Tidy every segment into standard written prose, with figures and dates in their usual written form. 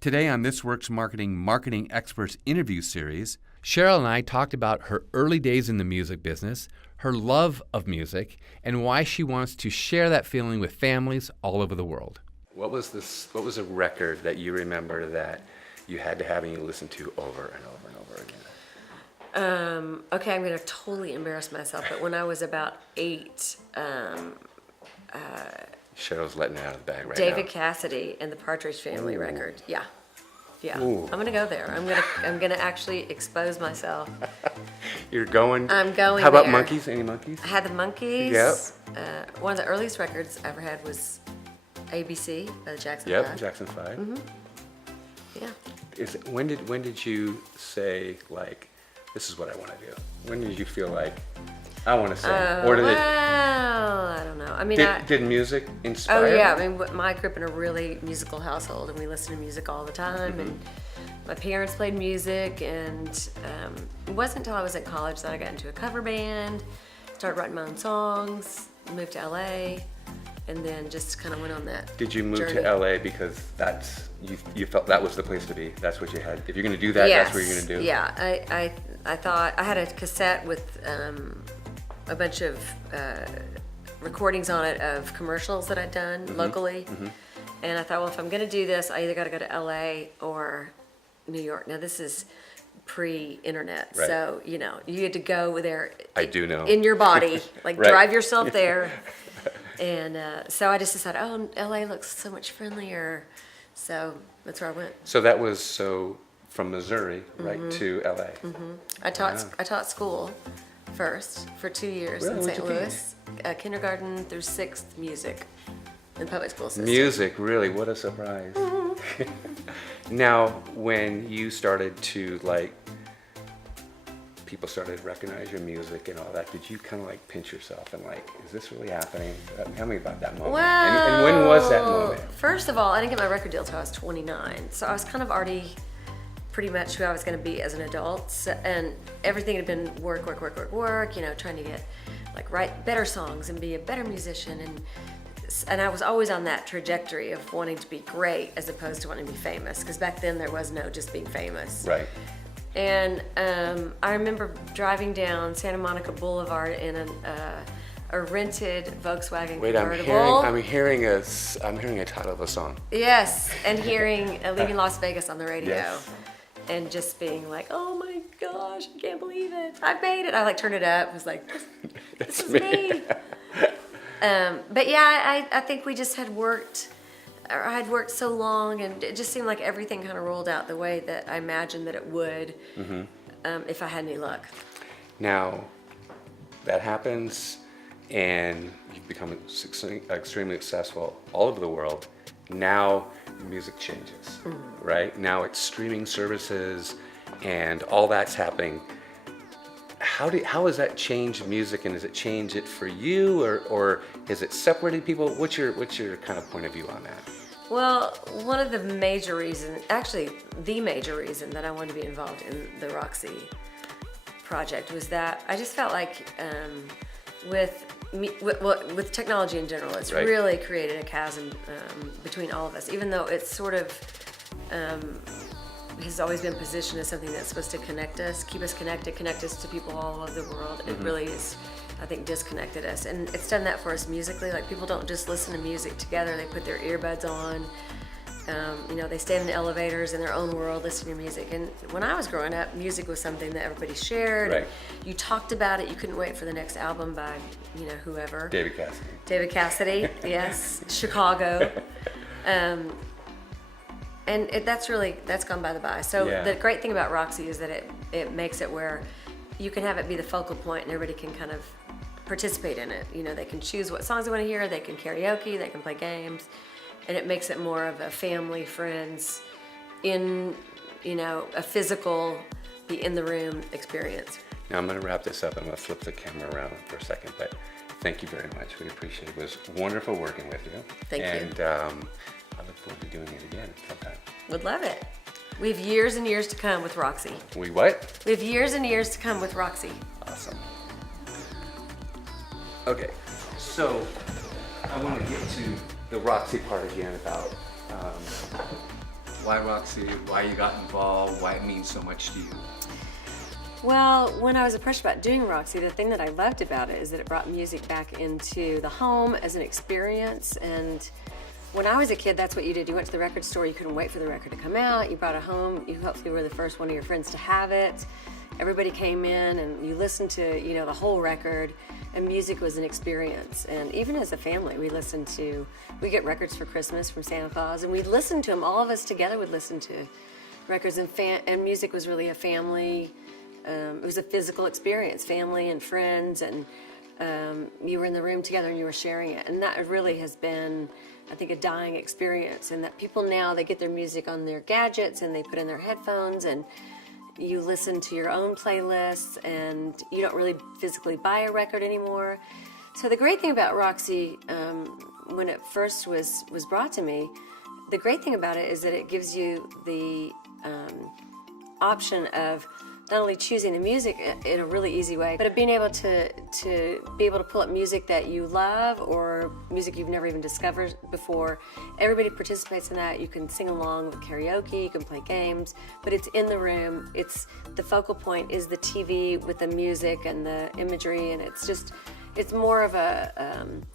Today on This Works Marketing Experts interview series, Sheryl and I talked about her early days in the music business, her love of music, and why she wants to share that feeling with families all over the world. What was a record that you remember that you had to have and you listened to over and over and over again? Okay, I'm going to totally embarrass myself, but when I was about 8, Cheryl's letting it out of the bag right David now. Cassidy and the Partridge Family Ooh. record. Yeah. Ooh. I'm gonna go there. I'm gonna actually expose myself. You're going? I'm going How about there. Monkeys? Any Monkeys? I had the Monkeys. Yep. One of the earliest records I ever had was ABC by the Jackson Yep, 5. Jackson 5. Mm-hmm. Yeah. When did you say, like, this is what I want to do? When did you feel like, I want to sing? I don't know. I mean, did music inspire Oh yeah, you? I mean, I grew up in a really musical household, and we listened to music all the time. Mm-hmm. And my parents played music, and it wasn't until I was in college that I got into a cover band, started writing my own songs, moved to LA, and then just kind of went on that. Did you move journey. to LA because you felt that was the place to be? That's what you had. If you're going to do that, Yes. that's what you're going to do. Yeah, I thought I had a cassette with a bunch of recordings on it of commercials that I'd done locally. Mm-hmm. And I thought, well, if I'm going to do this, I either got to go to LA or New York. Now, this is pre-internet, Right. so, you had to go there. I do know. In your body, like Right. drive yourself there. And so I just decided, LA looks so much friendlier. So that's where I went. So that was from Missouri right to LA. Mm-hmm. I taught school first for 2 years Really? in What'd St. you Louis, kindergarten through 6th music in the public school system. Music, really, what a surprise. Now, when you started to, people started to recognize your music and all that, did you kind of pinch yourself and is this really happening? Tell me about that moment. Well, and when was that moment? First of all, I didn't get my record deal till I was 29, so I was kind of already pretty much who I was going to be as an adult, and everything had been work, trying to get write better songs and be a better musician, and I was always on that trajectory of wanting to be great as opposed to wanting to be famous, because back then there was no just being famous. Right. And I remember driving down Santa Monica Boulevard in a rented Volkswagen convertible. I'm hearing a title of a song. Yes, and hearing Leaving Las Vegas on the radio. Yes. And just being like, oh my gosh, I can't believe it. I made it. I turned it up. I was like, this is me. But yeah, I think we just had worked, or I had worked so long, and it just seemed like everything kind of rolled out the way that I imagined that it would if I had any luck. Now, that happens, and you've become extremely successful all over the world. Now, music changes, right? Now it's streaming services, and all that's happening. How has that changed music, and does it change it for you, or has it separated people? What's your kind of point of view on that? Well, one of the major reasons, actually the major reason that I wanted to be involved in the Roxy project was that I just felt like with technology in general, it's Right. really created a chasm between all of us, even though it's sort of has always been positioned as something that's supposed to connect us, keep us connected, connect us to people all over the world. It really is, I think, disconnected us. And it's done that for us musically. People don't just listen to music together, they put their earbuds on. They stand in the elevators in their own world listening to music. And when I was growing up, music was something that everybody shared. Right. You talked about it. You couldn't wait for the next album by, whoever. David Cassidy. David Cassidy, yes. Chicago. And that's gone by the by. So Yeah. The great thing about Roxy is that it makes it where you can have it be the focal point and everybody can kind of participate in it. They can choose what songs they want to hear, they can karaoke, they can play games. And it makes it more of a family, friends, in, a physical, be in the room experience. Now I'm going to wrap this up. I'm going to flip the camera around for a second, but thank you very much. We appreciate it. It was wonderful working with you. Thank you. And I look forward to doing it again sometime. Would love it. We have years and years to come with Roxy. We what? We have years and years to come with Roxy. Awesome. Okay, so I want to get to the Roxy part again about Why Roxy? Why you got involved? Why it means so much to you? Well, when I was approached about doing Roxy, the thing that I loved about it is that it brought music back into the home as an experience. And when I was a kid, that's what you did. You went to the record store, you couldn't wait for the record to come out. You brought it home, you hopefully were the first one of your friends to have it. Everybody came in and you listened to, you know, the whole record, and music was an experience. And even as a family, we get records for Christmas from Santa Claus, and we'd listen to them. All of us together would listen to records, and music was really a family. It was a physical experience, family and friends, and you were in the room together and you were sharing it. And that really has been, I think, a dying experience. And that people now, they get their music on their gadgets and they put in their headphones, and you listen to your own playlists, and you don't really physically buy a record anymore. So the great thing about Roxy, when it first was brought to me, the great thing about it is that it gives you the option of not only choosing the music in a really easy way, but of being able to pull up music that you love or music you've never even discovered before. Everybody participates in that. You can sing along with karaoke, you can play games, but it's in the room. The focal point is the TV with the music and the imagery, and it's more of an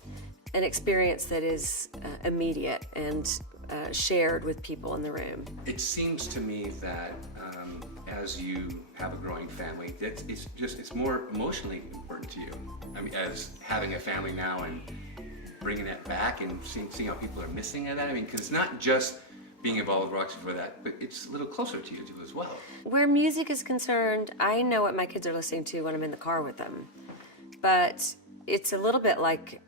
experience that is immediate and shared with people in the room. It seems to me that as you have a growing family, it's more emotionally important to you. I mean, as having a family now and bringing that back and seeing how people are missing at that. I mean, because it's not just being involved with Roxy for that, but it's a little closer to you too as well. Where music is concerned, I know what my kids are listening to when I'm in the car with them, but it's a little bit like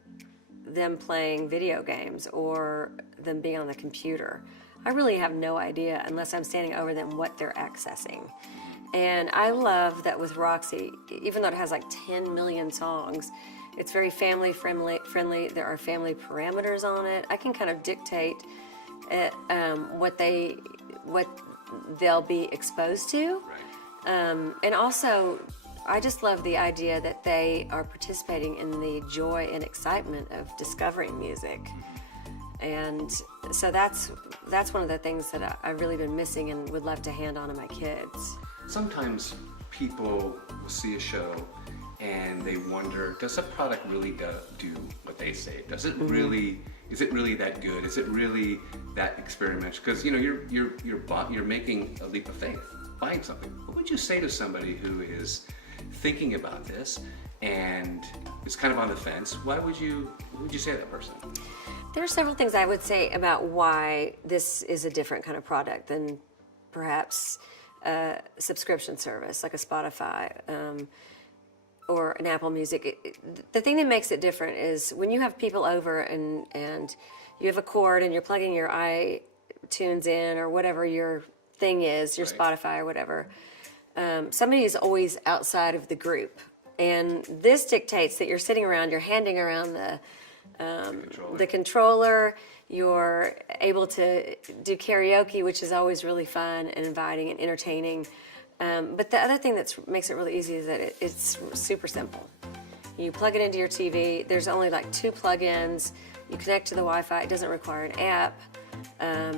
them playing video games or them being on the computer. I really have no idea, unless I'm standing over them, what they're accessing. And I love that with Roxy, even though it has like 10 million songs, it's very family friendly. There are family parameters on it. I can kind of dictate what they'll be exposed to. Right. And also, I just love the idea that they are participating in the joy and excitement of discovering music. And so that's one of the things that I've really been missing and would love to hand on to my kids. Sometimes people will see a show and they wonder, does a product really do what they say? Does it really? Is it really that good? Is it really that experimental? Because you're making a leap of faith, buying something. What would you say to somebody who is thinking about this and is kind of on the fence? What would you say to that person? There are several things I would say about why this is a different kind of product than perhaps a subscription service like a Spotify or an Apple Music. The thing that makes it different is when you have people over and you have a cord and you're plugging your iTunes in or whatever your thing is, your Right. Spotify or whatever, somebody is always outside of the group. And this dictates that you're sitting around, you're handing around the controller, you're able to do karaoke, which is always really fun and inviting and entertaining. But the other thing that makes it really easy is that it's super simple. You plug it into your TV. There's only like 2 plug-ins. You connect to the Wi-Fi. It doesn't require an app.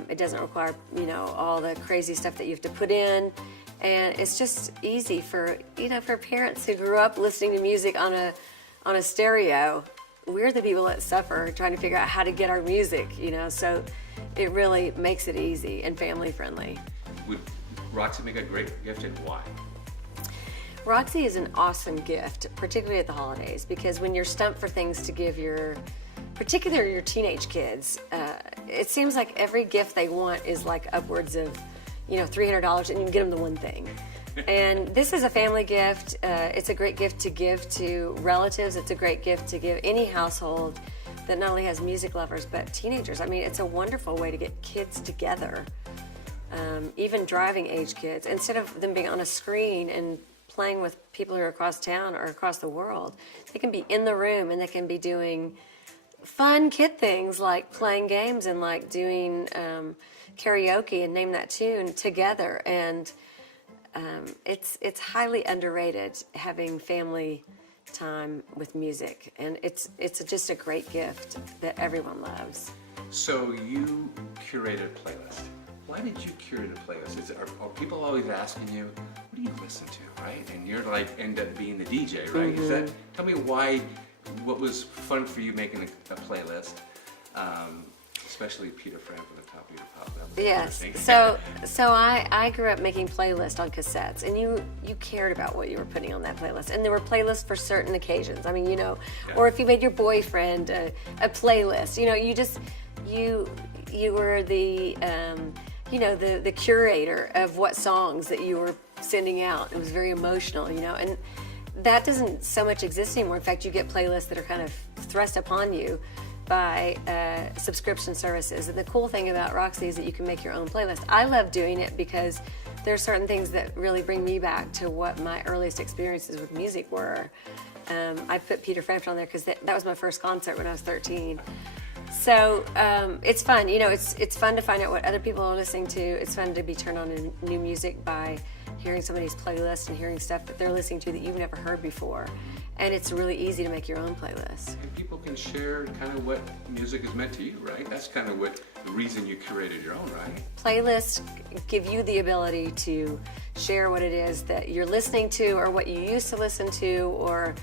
It doesn't require, all the crazy stuff that you have to put in. And it's just easy for parents who grew up listening to music on a stereo. We're the people that suffer trying to figure out how to get our music, so it really makes it easy and family friendly. Would Roxy make a great gift, and why? Roxy is an awesome gift, particularly at the holidays, because when you're stumped for things to give particularly your teenage kids, it seems like every gift they want is like upwards of, $300, and you can get them the one thing. And this is a family gift. It's a great gift to give to relatives. It's a great gift to give any household that not only has music lovers, but teenagers. I mean, it's a wonderful way to get kids together, even driving age kids. Instead of them being on a screen and playing with people who are across town or across the world, they can be in the room and they can be doing fun kid things like playing games and like doing karaoke and name that tune together. And it's highly underrated having family time with music, and it's just a great gift that everyone loves. So you curated a playlist. why did you curate a playlist? Are people always asking you, what do you listen to, right? And you're like, end up being the DJ, right? Is that, tell me what was fun for you making a playlist, especially Peter Frampton at the top of your pop. That was Yes. interesting. So I grew up making playlists on cassettes, and you cared about what you were putting on that playlist, and there were playlists for certain occasions. I mean, Yeah. or if you made your boyfriend a playlist, you were the the curator of what songs that you were sending out. It was very emotional, and that doesn't so much exist anymore. In fact, you get playlists that are kind of thrust upon you by subscription services. And the cool thing about Roxy is that you can make your own playlist. I love doing it because there are certain things that really bring me back to what my earliest experiences with music were. I put Peter Frampton on there because that was my first concert when I was 13. So it's fun, it's fun to find out what other people are listening to. It's fun to be turned on to new music by hearing somebody's playlist and hearing stuff that they're listening to that you've never heard before. And it's really easy to make your own playlist. And people can share kind of what music is meant to you, right? That's kind of the reason you curated your own, right? Playlists give you the ability to share what it is that you're listening to or what you used to listen to, or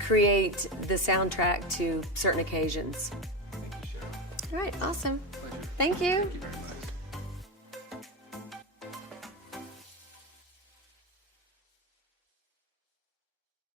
create the soundtrack to certain occasions. Thank you, Sheryl. All right, awesome. Pleasure. Thank you. Thank you very much.